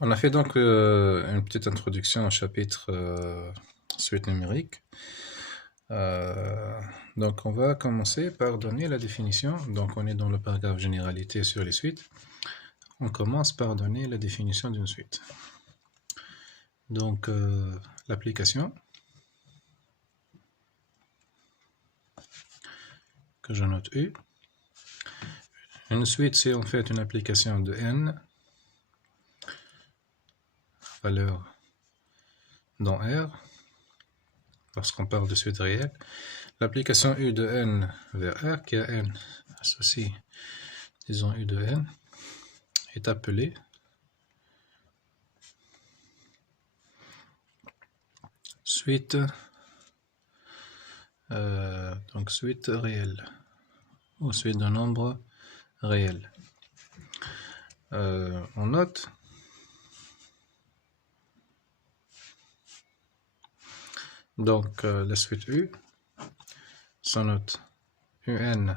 On a fait donc une petite introduction au chapitre suite numérique. Donc on va commencer par donner la définition. Donc on est dans le paragraphe généralité sur les suites. On commence par donner la définition d'une suite. Donc l'application que je note U. Une suite, c'est en fait une application de n valeur dans R, lorsqu'on parle de suite réelle. L'application U de n vers R, qui a n associé, disons U de n, est appelée suite, donc suite réelle, ou suite de nombres réels. On note donc la suite U, son note UN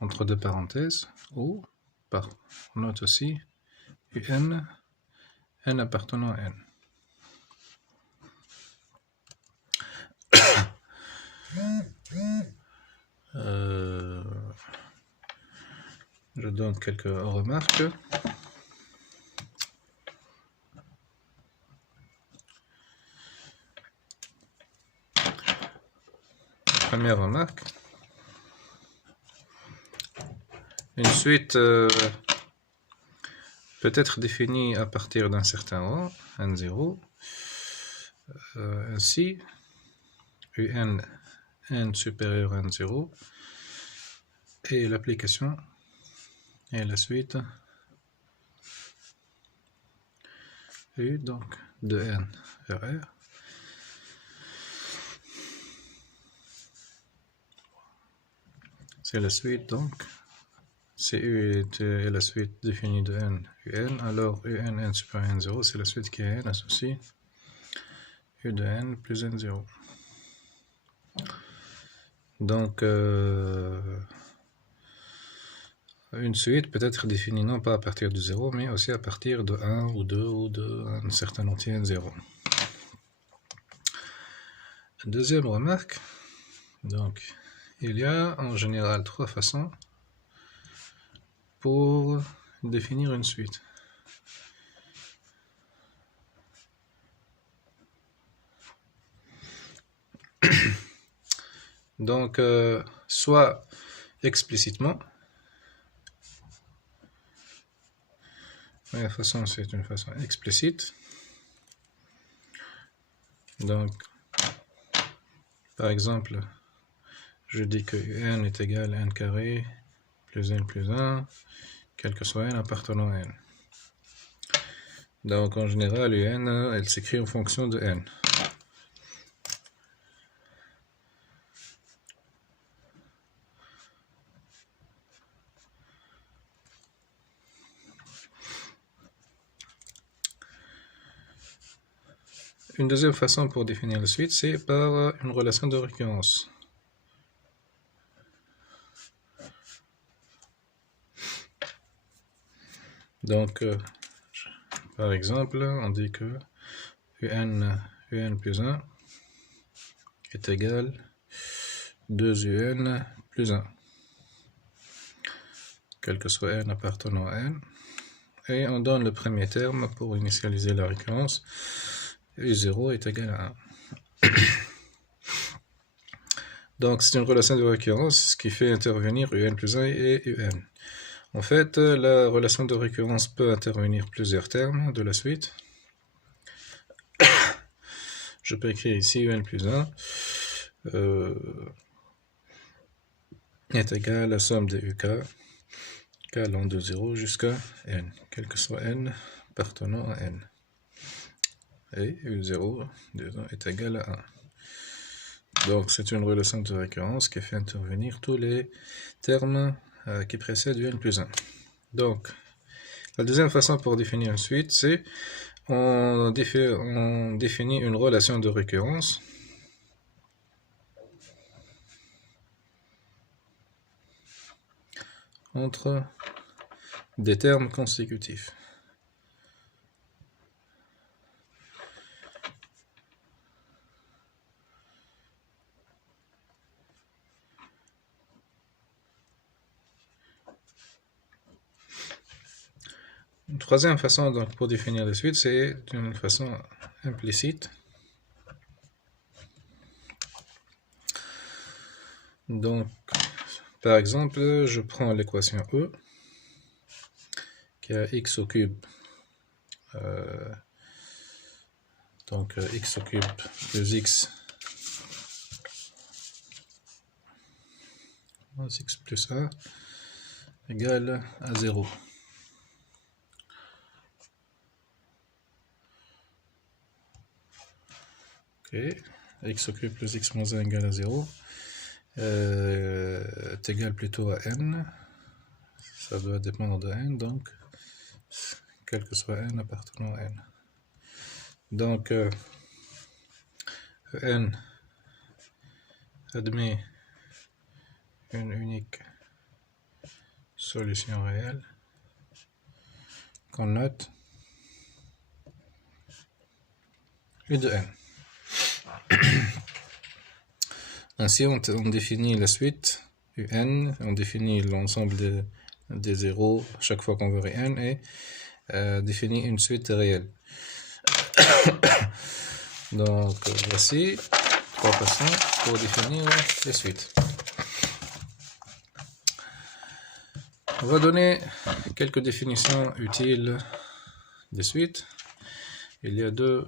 entre deux parenthèses, ou par on note aussi UN, n appartenant à n. Je donne quelques remarques. Première remarque. Une suite peut être définie à partir d'un certain rang, n0. Ainsi, un n supérieur à n0 et l'application et la suite U donc de n vers R. C'est la suite donc. Si U est la suite définie de n un, alors un n supérieur à n0, c'est la suite qui est n associée U de n plus n0. Donc, une suite peut être définie non pas à partir de 0, mais aussi à partir de 1 ou 2 ou de un certain entier n0. Deuxième remarque, donc, il y a en général trois façons pour définir une suite. Donc, soit explicitement, la façon c'est une façon explicite. Donc, par exemple, je dis que n est égal à n carré plus n plus 1, quel que soit n appartenant à n. Donc, en général, un, elle s'écrit en fonction de n. Une deuxième façon pour définir la suite, c'est par une relation de récurrence. Donc, par exemple, on dit que un plus 1 est égal 2un plus 1, quel que soit n appartenant à n. Et on donne le premier terme pour initialiser la récurrence. U0 est égal à 1. Donc, c'est une relation de récurrence, ce qui fait intervenir un plus 1 et un. En fait, la relation de récurrence peut intervenir plusieurs termes de la suite. Je peux écrire ici un plus 1 est égal à la somme des UK, k allant de 0 jusqu'à n, quel que soit n appartenant à n. Et U0 est égal à 1. Donc, c'est une relation de récurrence qui fait intervenir tous les termes qui précèdent n plus 1. Donc, la deuxième façon pour définir une suite, c'est on définit une relation de récurrence entre des termes consécutifs. Une troisième façon donc, pour définir les suites, c'est d'une façon implicite. Donc, par exemple, je prends l'équation E, qui a x au cube. Donc, x au cube plus x moins x plus 1 égale à 0. Ok, x au cube plus x moins 1 égale à 0. Est égal plutôt à n. Ça doit dépendre de n, donc quel que soit n appartenant à n. Donc, n admet une unique solution réelle qu'on note U de n. Ainsi, on définit la suite UN, on définit l'ensemble des zéros chaque fois qu'on veut n et définit une suite réelle. Donc, voici trois façons pour définir les suites. On va donner quelques définitions utiles des suites. Il y a deux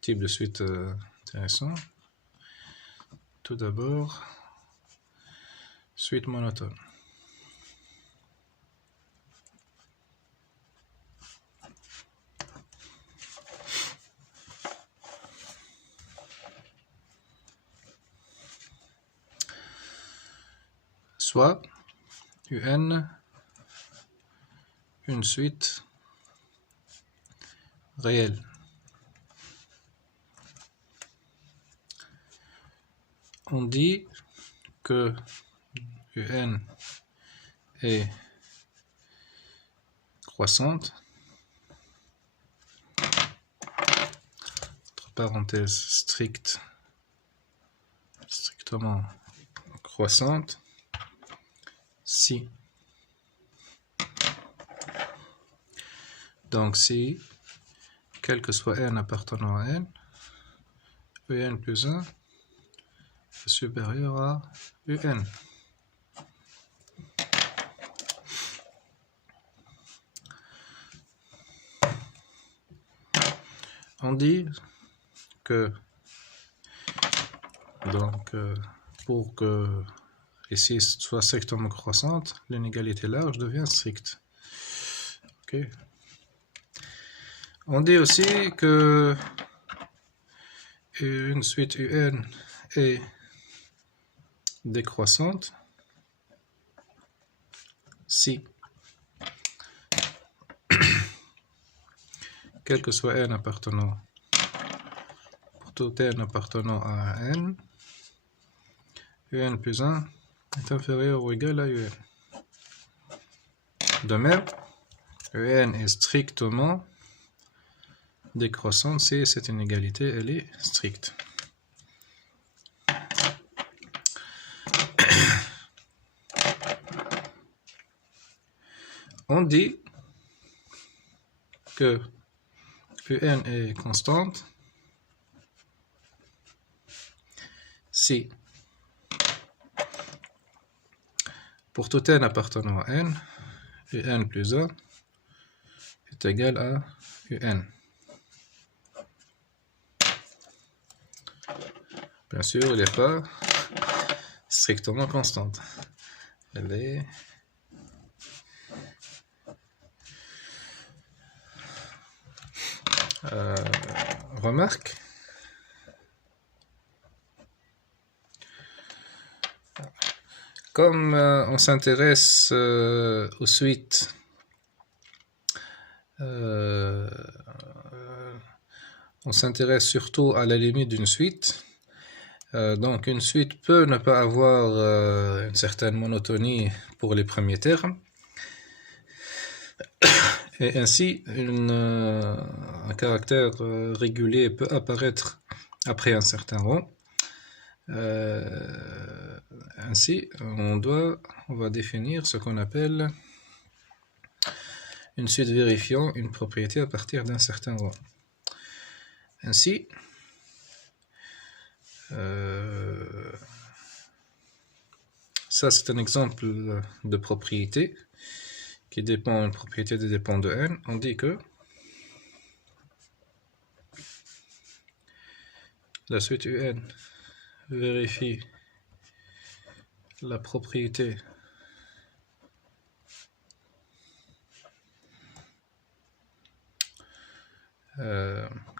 types de suites intéressants. Tout d'abord, suite monotone. Soit UN, une suite réelle. On dit que UN est croissante, entre parenthèses strictement croissante, si. Donc si, quel que soit n appartenant à n, un plus 1 est supérieur à un. On dit que donc pour que ici soit strictement croissante, l'inégalité large devient stricte. Okay. On dit aussi que une suite UN est décroissante si, quel que soit n appartenant, pour tout n appartenant à n, un plus 1 est inférieur ou égal à un. De même, un est strictement décroissante si cette inégalité elle est stricte. On dit que un est constante si, pour tout n appartenant à n, un plus 1 est égal à un. Bien sûr, elle n'est pas strictement constante. Elle est remarque. Comme on s'intéresse aux suites, on s'intéresse surtout à la limite d'une suite. Donc une suite peut ne pas avoir une certaine monotonie pour les premiers termes. Et ainsi, un caractère régulier peut apparaître après un certain rang. Ainsi, on va définir ce qu'on appelle une suite vérifiant une propriété à partir d'un certain rang. Ainsi, ça c'est un exemple de propriété qui dépend d'une propriété qui dépend de n. On dit que la suite un vérifie la propriété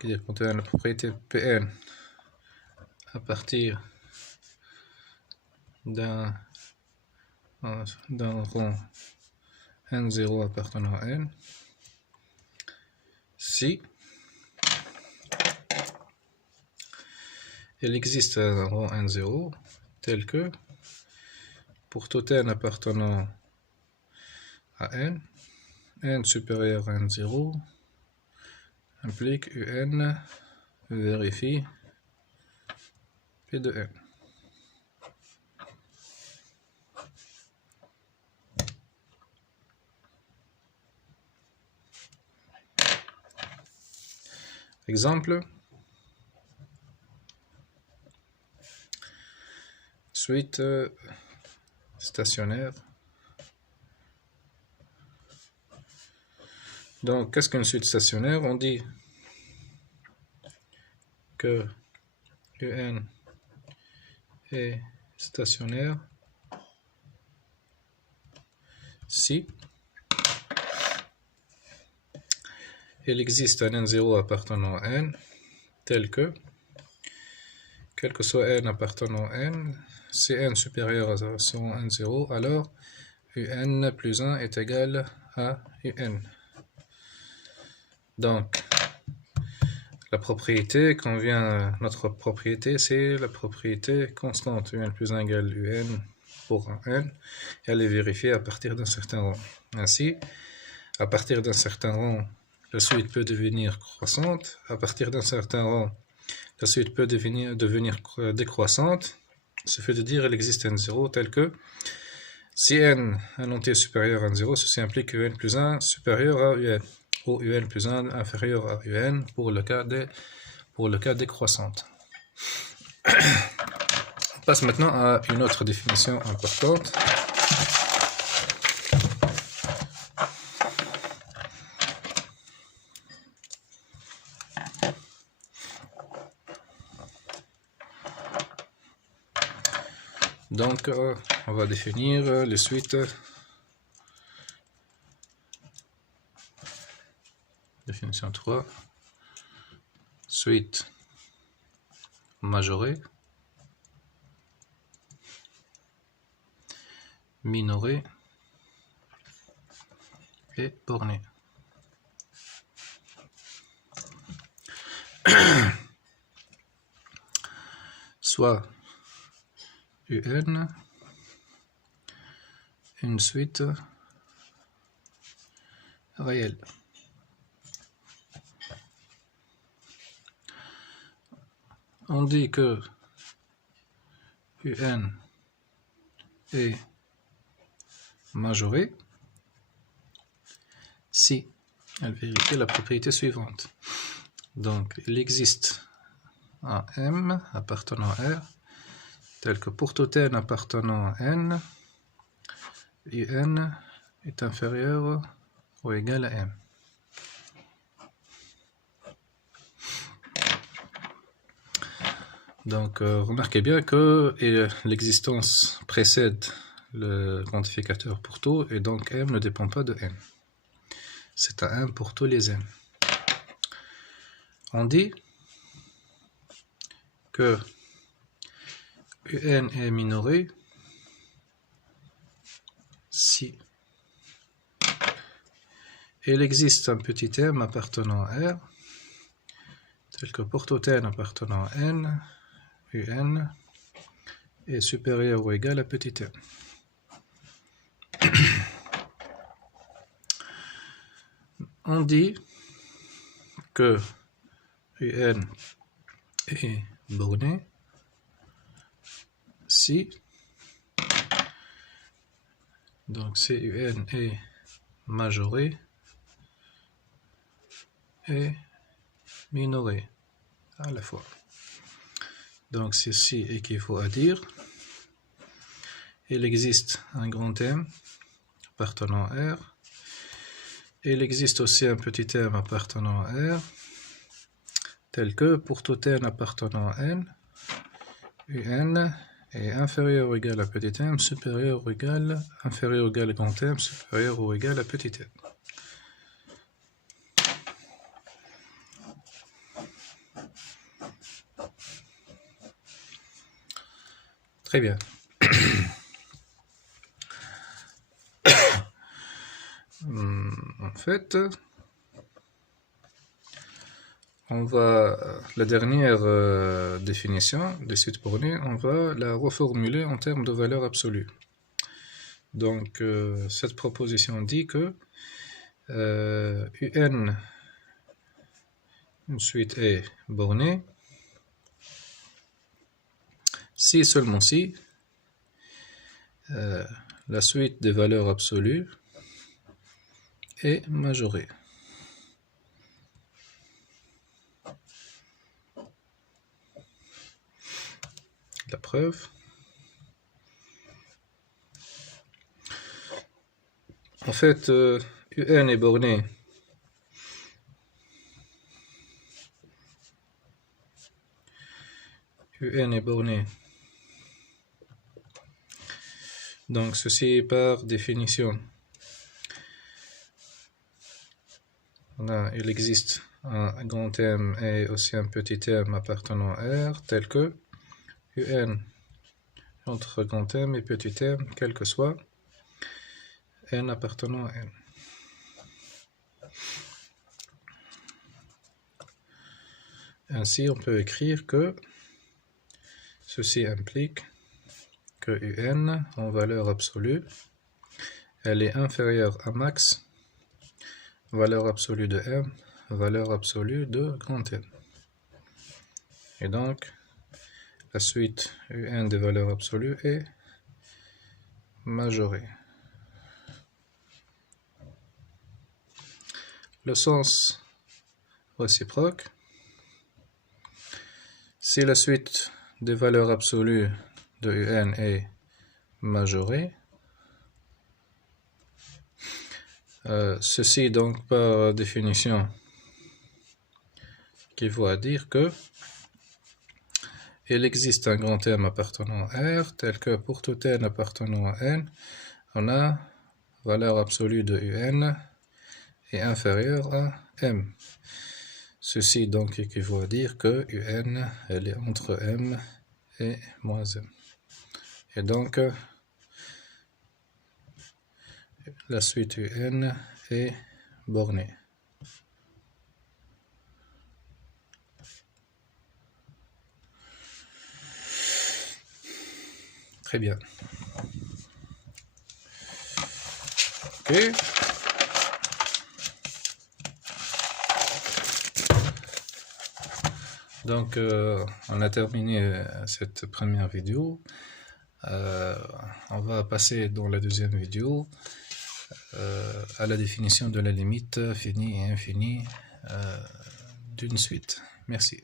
qui dépend de la propriété Pn à partir d'un rang n0 appartenant à n si il existe un rang n0 tel que pour tout n appartenant à n supérieur à n0 implique un vérifie P de n. Exemple, suite stationnaire. Donc, qu'est-ce qu'une suite stationnaire? On dit que un est stationnaire si il existe un n0 appartenant à n tel que, quel que soit n appartenant à n, si n supérieur à son n0, alors un plus 1 est égal à un. Donc, la propriété notre propriété, c'est la propriété constante. Un plus 1 égale un pour un n. Et elle est vérifiée à partir d'un certain rang. Ainsi, à partir d'un certain rang, la suite peut devenir croissante. À partir d'un certain rang, la suite peut devenir décroissante. Il suffit de dire qu'il existe un 0 tel que si n un entier supérieur à 0, ceci implique que n plus 1 supérieur à un. Ou un plus 1 inférieur à un pour le cas décroissante. On passe maintenant à une autre définition importante. Donc, on va définir les suites. Définition 3. Suite majorée, minorée et bornée. Soit un, une suite réelle. On dit que un est majorée si elle vérifie la propriété suivante. Donc, il existe un M appartenant à R, tel que pour tout n appartenant à n, un est inférieur ou égal à m. Donc, remarquez bien que l'existence précède le quantificateur pour tout, et donc m ne dépend pas de n. C'est un 1 pour tous les m. On dit que un est minoré si il existe un petit m appartenant à R, tel que pour tout n appartenant à n, un est supérieur ou égal à petit m. On dit que un est borné si, donc si un est majoré et minoré à la fois. Donc ceci équivaut à dire il existe un grand M appartenant à R. Il existe aussi un petit m appartenant à R, tel que pour tout n appartenant à n, un est inférieur ou égal à petit m, supérieur ou égal, inférieur ou égal à grand M, supérieur ou égal à petit m. Très bien. En fait, on va, la dernière définition des suites bornées, on va la reformuler en termes de valeur absolue. Donc, cette proposition dit que UN, une suite est bornée, si seulement si la suite des valeurs absolues est majorée. La preuve. En fait, UN est borné donc ceci par définition. Là, il existe un grand M et aussi un petit m appartenant à R, tel que UN entre grand M et petit m, quel que soit n appartenant à n. Ainsi, on peut écrire que ceci implique que UN, en valeur absolue, elle est inférieure à max, valeur absolue de M, valeur absolue de grand M. Et donc, la suite UN des valeurs absolues est majorée. Le sens réciproque, si la suite des valeurs absolues de UN est majorée, ceci donc par définition équivaut à dire que il existe un grand M appartenant à R, tel que pour tout n appartenant à n, on a valeur absolue de UN est inférieure à M. Ceci donc équivaut à dire que UN elle est entre M et moins M. Et donc, la suite UN est bornée. Très bien. Ok. Donc, on a terminé cette première vidéo. On va passer dans la deuxième vidéo à la définition de la limite finie et infinie d'une suite. Merci.